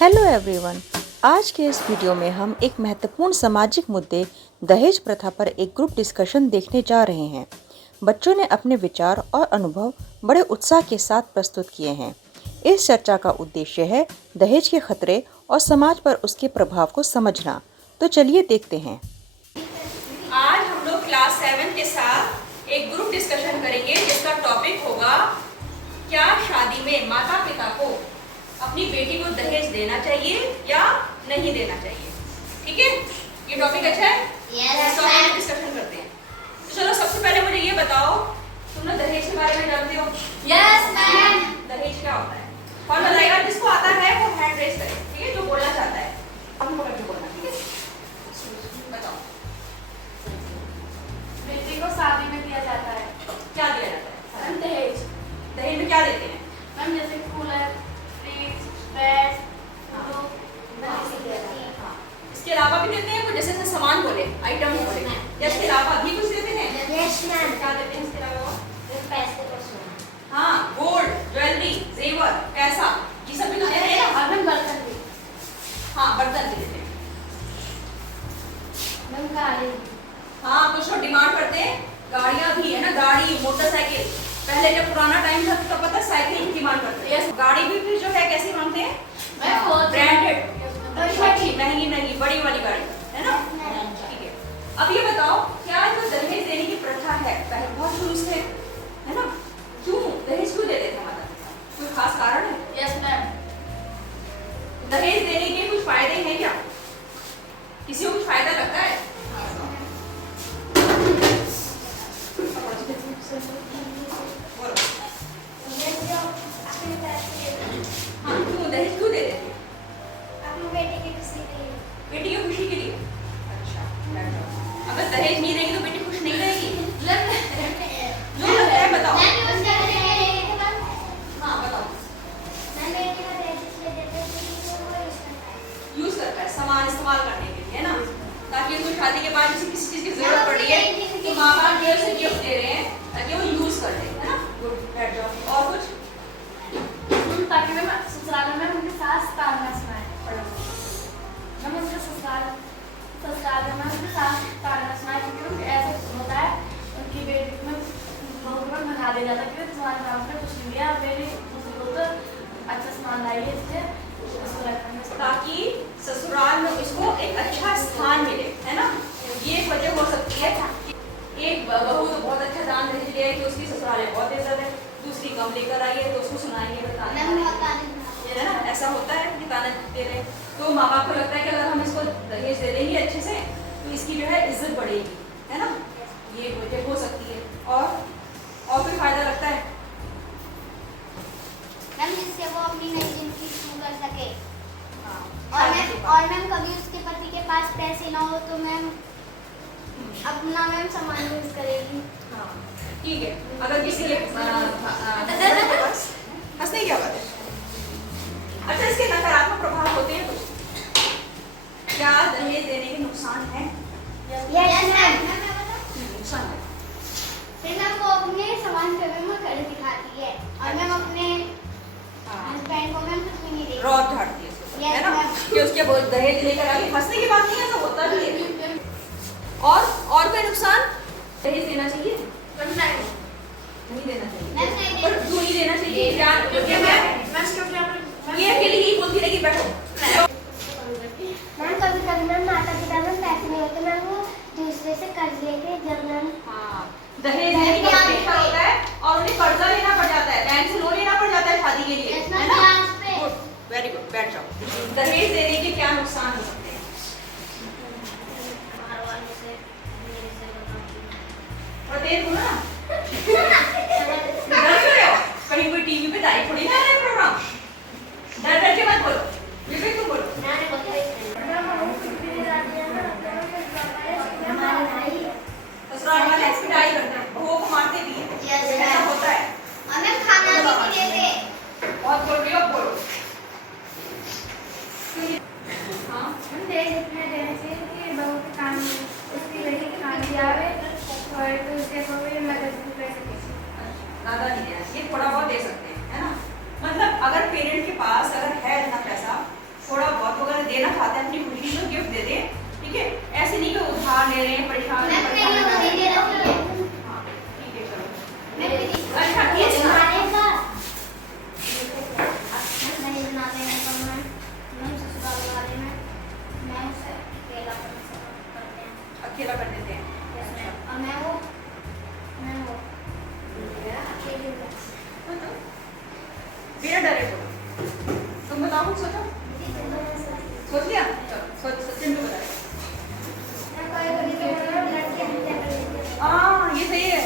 Hello everyone. आज के इस वीडियो में हम एक महत्वपूर्ण सामाजिक मुद्दे दहेज प्रथा पर एक ग्रुप डिस्कशन देखने जा रहे हैं। बच्चों ने अपने विचार और अनुभव बड़े उत्साह के साथ प्रस्तुत किए हैं। इस चर्चा का उद्देश्य है दहेज के खतरे और समाज पर उसके प्रभाव को समझना। तो चलिए देखते हैं। आज हम लोग क्लास 7 के साथ एक ग्रुप डिस्कशन करेंगे जिसका टॉपिक होगा क्या शादी में माता पिता को अपनी बेटी को दहेज देना चाहिए या नहीं देना चाहिए। ठीक है, ये टॉपिक अच्छा है। इस टॉपिक में डिस्कशन करते हैं। तो चलो सबसे पहले मुझे ये बताओ, तुम लोग दहेज के बारे में जानते हो? Yes ma'am. दहेज क्या होता है? कौन बताएगा? जिसको आता है वो हैंड रेज करे। ठीक है, जो बोलना चाहता है हम पकड़ के बोलना। ठीक है, बताओ। बेटी को शादी में दिया जाता है। क्या दिया जाता है? दहेज। दहेज में क्या देते हैं? मैम जैसे कूलर, फ्रिज, बेड, इसके अलावा भी देते हैं कुछ, जैसे सामान बोले, आइटम बोले, या इसके अलावा भी कुछ देते हैं? Yes ma'am. क्या देते हैं इसके अलावा? पैसे का सोना। हाँ, गोल्ड, ज्वेलरी, जेवर, पैसा, ये सब भी तो देते हैं। और मैम बर्तन भी। हाँ, बर्तन भी देते हैं। मैम गाड़ी। हाँ, कुछ लोग डिमांड करते हैं गाड़ियाँ भी, है ना, गाड़ी, मोटरसाइकिल। पहले जब पुराना टाइम था तो पता साइकिल की डिमांड करते हैं। गाड़ी भी फिर जो है कैसी मांगते हैं? ब्रांडेड, अच्छी, महंगी बड़ी वाली गाड़ी, है ना। ठीक है, अब ये बताओ, क्या जो दहेज देने की प्रथा है पहले बहुत शुरू से, है ना, क्यों दहेज क्यों देते थे माता पिता? कोई खास कारण है? Yes ma'am. दहेज देने के कुछ फायदे हैं क्या? किसी को कुछ फायदा लगता है? बोलो। हाँ, क्यों दहेज क्यों देते थे? बेटी की खुशी के लिए। अच्छा, अगर दहेज नहीं देगी तो बेटी खुश नहीं रहेगी। क्यों लगता है? बताओ। हाँ बताओ। यूज करता है सामान इस्तेमाल करने के लिए, है ना, ताकि उसको शादी के बाद किसी चीज की जरूरत पड़ रही है तो माँ बाप ये उसे गिफ्ट दे रहे हैं ताकि वो यूज कर ले, है ना। गुड, बैठ जाओ। और कुछ? ताकि मैं ससुराल में उनके सास ताना सुनाए। मैं उनके ससुराल में उनके सास ताना सुनाए, क्योंकि उनके ऐसा होता है उनकी बेटी में बहुत बार मना दिया जाता है कि तुम्हारे काम में कुछ नहीं दिया, मेरी मुझको तो अच्छा सामान लाई है, इसलिए उसको रखना, ताकि ससुराल में उसको एक अच्छा स्थान मिले, है ना। ये एक वजह हो सकती है। एक बहू तो बहुत अच्छा दान दहेज ले आई कि उसकी ससुराल में बहुत इज्जत है, दूसरी कम लेकर आई है तो उसको सुनाएंगे, है ना। ऐसा होता है कि ताने दे रहे, तो माँ बाप को लगता है कि अगर हम इसको दहेज दे देंगे अच्छे से तो इसकी जो है इज्जत बढ़ेगी, है ना। ये वजह हो सकती है। और कोई फायदा लगता है? जिससे वो अपनी नई जिंदगी शुरू कर सके। हाँ, और मैम कभी उसके पति के पास पैसे ना हो तो मैम अपना सामान यूज करेगी। हाँ, ठीक है। अगर किसी के हंसने क्या बात है? अच्छा, इसके नकारात्मक प्रभाव होते हैं कुछ? क्या दहेज देने के नुकसान हैं? नुकसान है। फिर मैम वो अपने सामान पे मैम कर दिखाती है और मैम अपने हस्बैंड को मैम कुछ भी नहीं देती, रौब झाड़ती है उसके ऊपर, है ना, कि उसके बहुत दहेज लेकर आई। हंसने की बात नहीं है, तो होता भी है। और कोई नुकसान? दहेज देना चाहिए? नहीं देना चाहिए। पर क्यों नहीं देना चाहिए? क्या? क्योंकि मैं ये अकेली ही बोलती रहेगी, बैठो। मैम कभी कभी मैम माता पिता में पैसे नहीं होते मैम वो दूसरे से कर्ज लेके जब मैम दहेज लेने का पेशा होता है और उन्हें कर्जा लेना पड़ जाता है, बैंक से लोन लेना पड़ जाता है शादी के लिए, है ना। वेरी गुड, बैठ जाओ। दहेज देने के क्या नुकसान हो सकते हैं? और तेज बोलो ना। डर क्यों रहे हो? कहीं कोई टीवी पे लाइव थोड़ी ना आ रहा है प्रोग्राम। डर के मत बोलो। ये भी तुम बोलो। ससुराल वाले पिटाई करते हैं, बहुओं को मारते भी हैं, ऐसा होता है। खाना भी नहीं देते। बहुत बोल रही हो, बोलो। हाँ, दहेज इतना देना चाहिए कि बहू के काम उसकी बेटी के काम भी आवे और दूसरे को भी मदद भी कर सके। ज्यादा नहीं देना, ये थोड़ा बहुत दे सकते हैं, है ना। मतलब अगर पेरेंट के पास अगर है इतना पैसा, वाले हैं तो मैम ससुराल वाले में मैम उसे अकेला करते हैं। अकेला कर देते हैं। Yes, ma'am. और मैं वो अकेली हूँ। बिना डरे बोलो। तुम बताओ कुछ सोचो। सोच लिया? चलो सचिन को बताओ। हाँ ये सही है।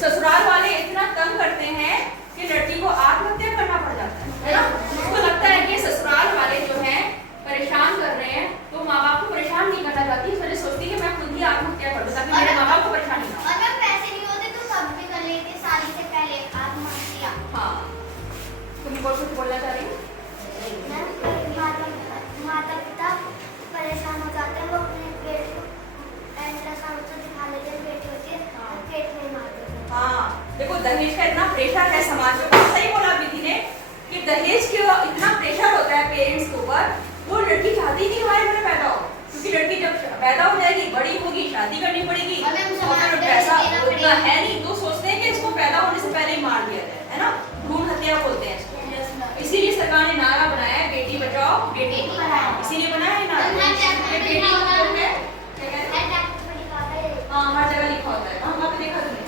ससुराल वाले इतना तंग करते हैं कि लड़की को आत्महत्या करना पड़ जाता है ना। उसको लगता है कि ससुराल वाले जो हैं परेशान कर रहे हैं, तो माँ बाप को परेशान नहीं करना चाहती, इस वजह सोचती है कि मैं खुद ही आत्महत्या कर दूं ताकि मेरे माँ बाप को परेशानी ना हो। और मैं पैसे नहीं होते तो सब भी कर लेते शादी से पहले आत्महत्या। हाँ तुम कुछ बोलना चाह रही हो? माता पिता परेशान हो जाते हैं, वो अपने पेट को अल्ट्रासाउंड से दिखा लेते हैं, पेट होती है तो पेट में मार देते हैं। हाँ देखो दहेज का इतना प्रेशर है समाज में, बहुत सही बोला दीदी ने कि दहेज के इतना प्रेशर होता है पेरेंट्स के ऊपर, वो लड़की चाहती नहीं हमारे घर में पैदा हो, क्योंकि लड़की जब पैदा हो जाएगी बड़ी होगी शादी करनी पड़ेगी और फिर पैसा उतना है नहीं, तो सोचते हैं कि इसको पैदा होने से पहले ही मार दिया जाए, है ना, भ्रूण हत्या बोलते हैं इसको। इसीलिए सरकार ने नारा बनाया है बेटी बचाओ बेटी पढ़ाओ, इसीलिए बनाया है नारा। बेटी को जो है हाँ हर जगह लिखा होता है। हाँ वहाँ पे देखा तुमने?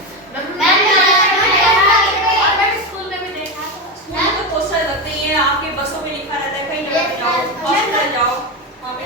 स्कूल में भी देखा। स्कूल में तो पोस्टर लगते ही हैं, आपके बसों में लिखा रहता है, कहीं जगह पे जाओ हॉस्पिटल जाओ वहाँ पे।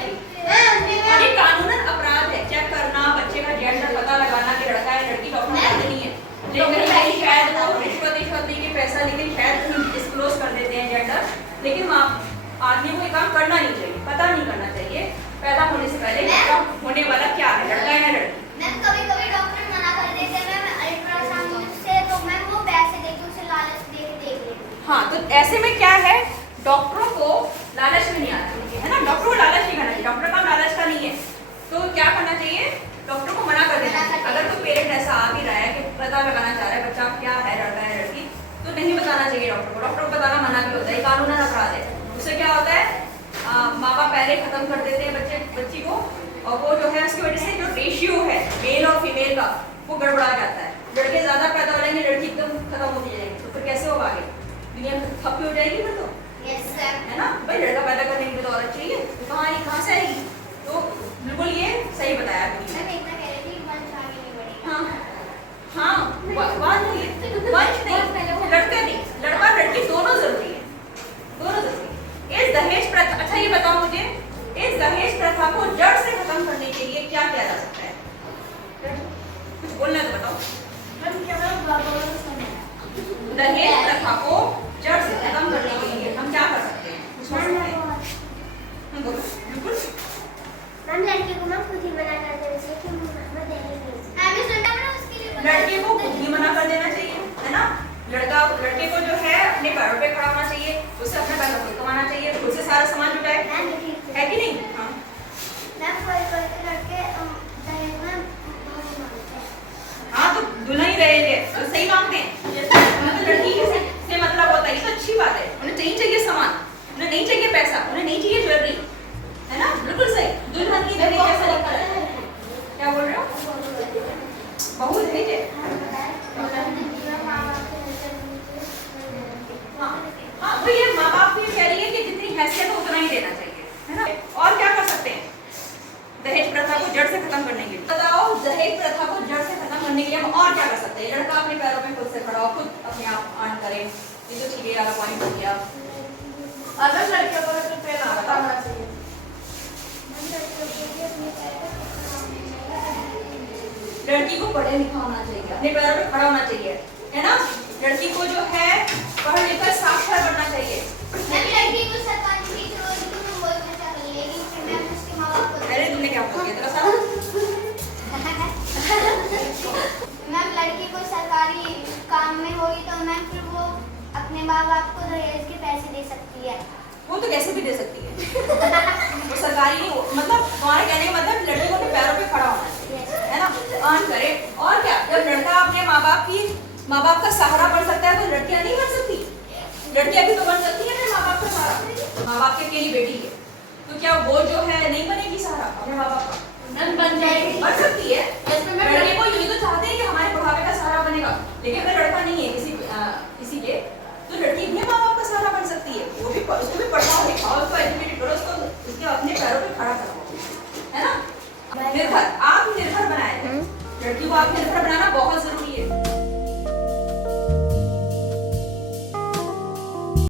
और ये कानूनन अपराध है चेक करना, बच्चे का जेंडर पता लगाना कि लड़का है लड़की, डॉक्टर जानते नहीं है, लेकिन कहीं शायद वो रिश्वत दे के पैसा लेकिन शायद डिस्क्लोज कर देते हैं जेंडर, लेकिन आदमी को ये काम करना नहीं चाहिए, पता नहीं करना चाहिए पैदा होने से पहले लड़का होने वाला क्या है, लड़का है लड़की। मैम कभी-कभी डॉक्टर मना कर देते हैं मैम अल्ट्रासाउंड से, तो मैम वो पैसे देके उसे लालच दे के देख लेते हैं। हाँ तो ऐसे में क्या है, डॉक्टरों को लालच में नहीं आना चाहिए, है ना, डॉक्टर को लालच नहीं करना चाहिए, डॉक्टर का लालच का नहीं है, तो क्या करना चाहिए, डॉक्टर को मना कर देना चाहिए। अगर कोई पेरेंट ऐसा आ भी रहा है कि पता लगाना चाह रहा है बच्चा क्या है, लड़का है लड़की, तो नहीं बताना चाहिए डॉक्टर को बताना मना भी होता है, कानूनन अपराध है। उससे क्या होता है, माँ बाप पहले खत्म कर देते हैं बच्ची को, और वो जो है उसकी वजह से जो रेशियो है मेल और फीमेल का वो गड़बड़ा जाता है, लड़के ज्यादा पैदा हो जाएंगे, लड़की एकदम खत्म होती जाएगी, तो फिर कैसे होगा आगे, दुनिया खपी हो जाएगी फिर तो, है ना भाई, लड़का पैदा करने के लिए तो औरत चाहिए, तो कहाँ से आएगी, तो बिल्कुल ये सही बताया आपने। हाँ हाँ वंश नहीं, लड़का नहीं, लड़का लड़की दोनों जरूरी है, दोनों जरूरी है। इस दहेज प्रथा, अच्छा ये बताओ मुझे, इस दहेज प्रथा को जड़ से खत्म करने के लिए क्या किया जा सकता है, कुछ बोलना है तो बताओ। दहेज प्रथा को जड़ से खत्म करने के लिए हम क्या कर सकते हैं, बोलो बिल्कुल। मैम लड़के को मैं खुद ही मना कर देना चाहिए कि मैं दहेज नहीं, लड़के को खुद ही मना कर देना चाहिए, है ना, लड़के को जो है अपने पैरों पे खड़ा होना चाहिए, उसे अपने पैसा खुद कमाना चाहिए, खुद से सारा सामान जुटाए, है कि नहीं। हाँ कोई लड़के दहेज में बहुत मांगते हैं। हाँ तो दुल्हन ही रहेंगे तो सही मांगते हैं, मतलब लड़की से मतलब होता है, ये तो अच्छी बात है, उन्हें नहीं चाहिए सामान, उन्हें नहीं चाहिए पैसा, उन्हें नहीं चाहिए ज्वेलरी, है ना, बिल्कुल सही। दुल्हन की दहेज कैसा लिखा है, क्या बोल रहे हो, बहुत दहेज है। हाँ तो ये माँ बाप भी कह रही है कि जितनी हैसियत हो उतना ही देना चाहिए, है ना। और क्या कर सकते हैं दहेज प्रथा को जड़ से खत्म करने के लिए, बताओ दहेज प्रथा को जड़ से खत्म करने के लिए हम और क्या कर सकते हैं। लड़का अपने पैरों पे खुद से खड़ा हो, खुद अपने आप अर्न करे, ये तो ठीक है वाला पॉइंट हो गया। अगर लड़कियों को तो पे ना बताना चाहिए, लड़की को पढ़े लिखा होना चाहिए, अपने पैरों पे खड़ा होना चाहिए, है ना। लड़की को जो है पढ़ लिखकर साक्षर बनना चाहिए। लड़की को सरकारी टीचर हो तो मैं बहुत खर्चा कर लेगी, फिर मैं उसके माँ बाप को अरे तुमने क्या बोल दिया तेरा सारा मैम लड़की को सरकारी काम में होगी तो मैम फिर वो अपने माँ बाप को दहेज के पैसे दे सकती है। वो तो कैसे भी दे सकती है वो सरकारी मतलब तुम्हारे कहने का मतलब लड़के को अपने पैरों पे खड़ा होना चाहिए, है ना, अर्न करे। और क्या, जब लड़का अपने माँ बाप का सहारा बन सकता है तो लड़कियां नहीं बन सकती, लड़कियां भी तो बन सकती है ना माँ बाप का सहारा, माँ बाप के अकेली बेटी है तो क्या वो जो है नहीं बनेगी सहारा अपने माँ बाप का, बन जाएगी, बन सकती है। लड़के को यही तो चाहते हैं कि हमारे बुढ़ापे का सहारा बनेगा, लेकिन अगर लड़का नहीं है किसी के तो लड़की भी माँ बाप का सहारा बन सकती है, वो भी उसको भी पढ़ना आत्मनिर्भर